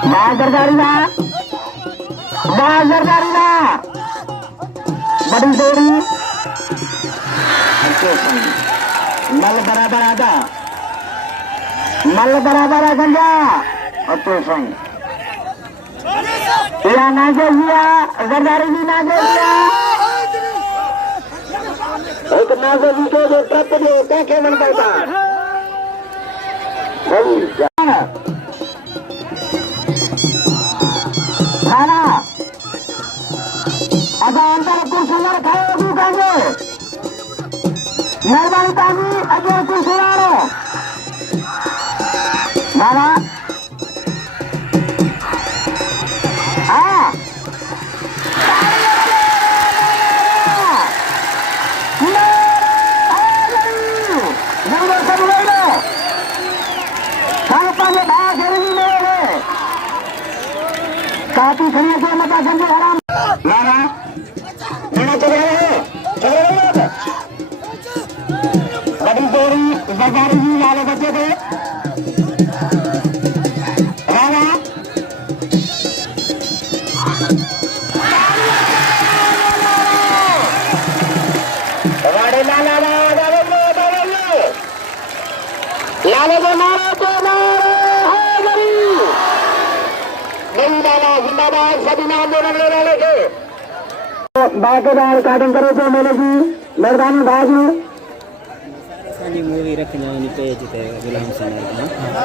जरदारी ना बड़ी जोड़ी मल बराबर आधा गंजा और या नागे हुआ जरदारी जी नागे हुआ एक नागे जी को जो ट्रक जो क्या क्या मन पड़ता खाना अगर अंदर कुर्सी खाए तू कहेंगे मेहरबानी तानी अगर कुर्सी बाबा हाँ काफी खड़ी से मता संजय हराम लाना बिना चल रहे हैं बड़ी जोड़ी जरदारी जी वाले बच्चे थे राणा लाले को मारो तो जिंदाबाद सभी नाम बोलने वाले थे बाकेदार काटन करो तो मेरे की मेहरबानी बाजू मूवी रखना नहीं पेज गुलाम सना